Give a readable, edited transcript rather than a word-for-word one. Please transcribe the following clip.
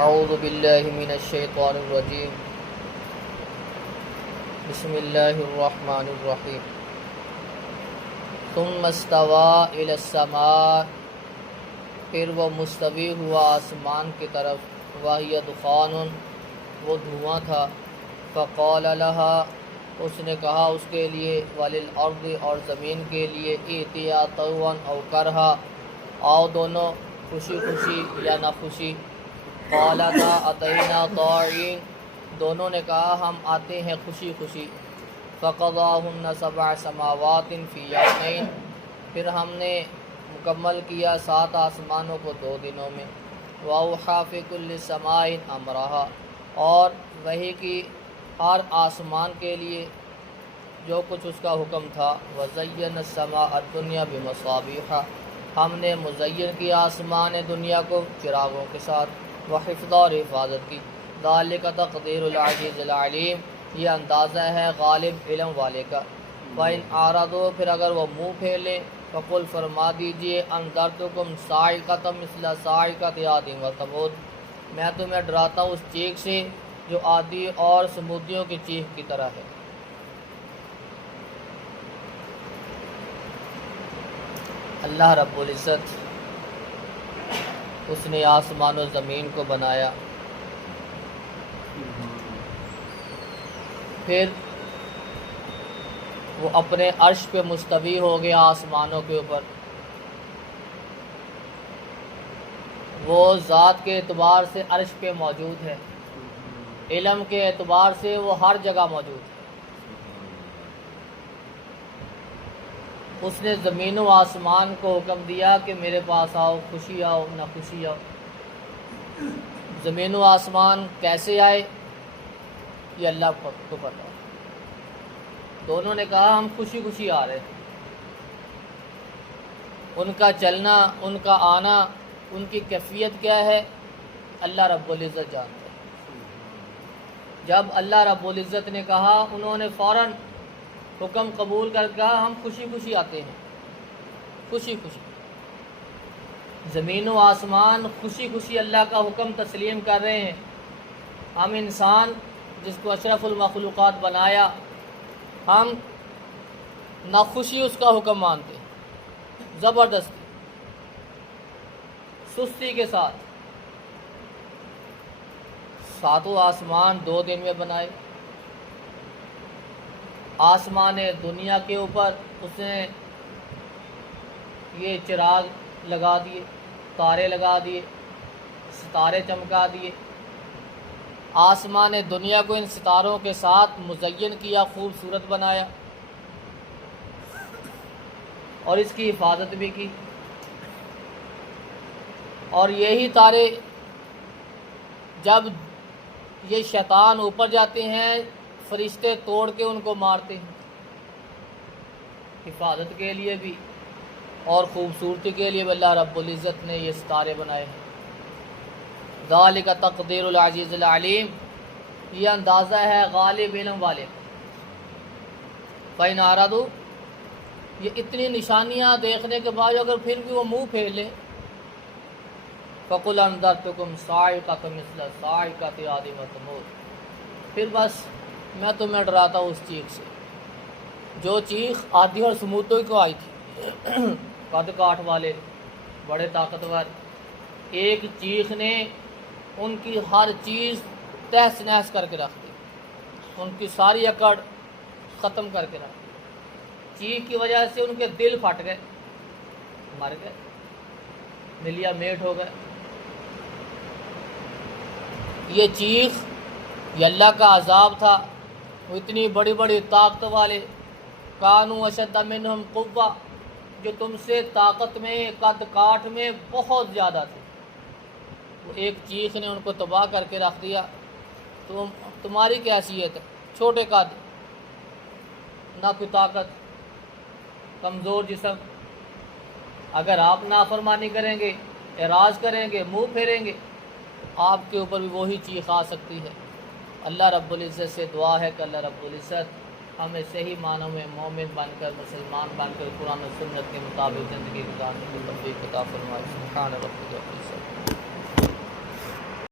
اعوذ باللہ من الشیطان الرجیم بسم اللہ الرحمن الرحیم ثم استوى الى السماء، پھر وہ مستوی ہوا آسمان کی طرف، وہی دخان، وہ دھواں تھا، فقال لها، اس نے کہا اس کے لیے، وللارض، اور زمین کے لیے، ائتیا طوعا او کرہا، آؤ دونوں خوشی خوشی یا نہ خوشی، قالتا اتینا طاعین، دونوں نے کہا ہم آتے ہیں خوشی خوشی، فقضاہن 7 سماوات فی یومین، پھر ہم نے مکمل کیا 7 آسمانوں کو 2 دنوں میں، وَأَوْحَىٰ فِي كُلِّ سَمَاءٍ أَمْرَهَا، اور وحی کی ہر آسمان کے لیے جو کچھ اس کا حکم تھا، وَزَيَّنَ السَّمَاءَ الدُّنْيَا بِمَصَابِيحَ، ہم نے مزین کیا آسمان دنیا کو چراغوں کے ساتھ، وحفظ، اور حفاظت کی، ذَلِكَ تَقْدِيرُ الْعَزِيزِ الْعَلِيمِ، یہ اندازہ ہے غالب علم والے کا، وَإِنْ أَعْرَضُوا، پھر اگر وہ منہ پھیر لیں، فقل، فرما دیجئے، انذرتکم صاعقۃ مثل صاعقۃ عاد وثمود، میں تمہیں ڈراتا ہوں اس چیخ سے جو عادی اور سمودیوں کی چیخ کی طرح ہے۔ اللہ رب العزت، اس نے آسمان و زمین کو بنایا، پھر وہ اپنے عرش پہ مستوی ہو گیا آسمانوں کے اوپر، وہ ذات کے اعتبار سے عرش پہ موجود ہے، علم کے اعتبار سے وہ ہر جگہ موجود ہے۔ اس نے زمین و آسمان کو حکم دیا کہ میرے پاس آؤ، خوشی آؤ نہ خوشی آؤ۔ زمین و آسمان کیسے آئے یہ اللہ کو پتہ ہے، دونوں نے کہا ہم خوشی خوشی آ رہے ہیں، ان کا چلنا، ان کا آنا، ان کی کیفیت کیا ہے اللہ رب العزت جانتا ہے۔ جب اللہ رب العزت نے کہا، انہوں نے فوراً حکم قبول کر کہا ہم خوشی خوشی آتے ہیں، خوشی خوشی۔ زمین و آسمان خوشی خوشی اللہ کا حکم تسلیم کر رہے ہیں۔ ہم انسان جس کو اشرف المخلوقات بنایا، ہم ناخوشی اس کا حکم مانتے ہیں، زبردستی، سستی کے ساتھ۔ 7 آسمان 2 دن میں بنائے، آسمان دنیا کے اوپر اس نے یہ چراغ لگا دیے، تارے لگا دیے، ستارے چمکا دیے، آسمان دنیا کو ان ستاروں کے ساتھ مزین کیا، خوبصورت بنایا، اور اس کی حفاظت بھی کی۔ اور یہی تارے جب یہ شیطان اوپر جاتے ہیں، فرشتے توڑ کے ان کو مارتے ہیں، حفاظت کے لیے بھی اور خوبصورتی کے لیے بھی اللہ رب العزت نے یہ ستارے بنائے ہیں۔ ذالک تقدیر العزیز العلیم، یہ اندازہ ہے غالب علم والے کا۔ فَإِنْ أَعْرَضُوا، یہ اتنی نشانیاں دیکھنے کے بعد اگر پھر بھی وہ منہ پھیر لیں، فَقُلْ أَنذَرْتُكُمْ صَاعِقَةً مِثْلَ صَاعِقَةِ عَادٍ وَثَمُودَ، پھر بس میں تمہیں ڈراتا ہوں اس چیخ سے جو چیخ عادی اور سمودیوں کو آئی تھی، قد کاٹ والے، بڑے طاقتور، ایک چیخ نے ان کی ہر چیز تہس نہس کر کے رکھ دی، ان کی ساری اکڑ ختم کر کے رکھ دی۔ چیخ کی وجہ سے ان کے دل پھٹ گئے، مر گئے، ملیا میٹ ہو گئے۔ یہ چیخ یہ اللہ کا عذاب تھا، وہ اتنی بڑی بڑی طاقت والے، کانوا اشد منہم قوہ، جو تم سے طاقت میں، قد کاٹ میں بہت زیادہ تھے، وہ ایک چیخ نے ان کو تباہ کر کے رکھ دیا۔ تمہاری کیا حیثیت ہے؟ چھوٹے قد، نہ کوئی طاقت، کمزور جسم، اگر آپ نافرمانی کریں گے، اعراض کریں گے، منہ پھیریں گے، آپ کے اوپر بھی وہی چیخ آ سکتی ہے۔ اللہ رب العزت سے دعا ہے کہ اللہ رب العزت ہمیں صحیح معنوں میں مومن بن کر، مسلمان بن کر قرآن و سنت کے مطابق زندگی گزارنے کی توفیق عطا فرمائے۔ سبحان ربک رب العزت۔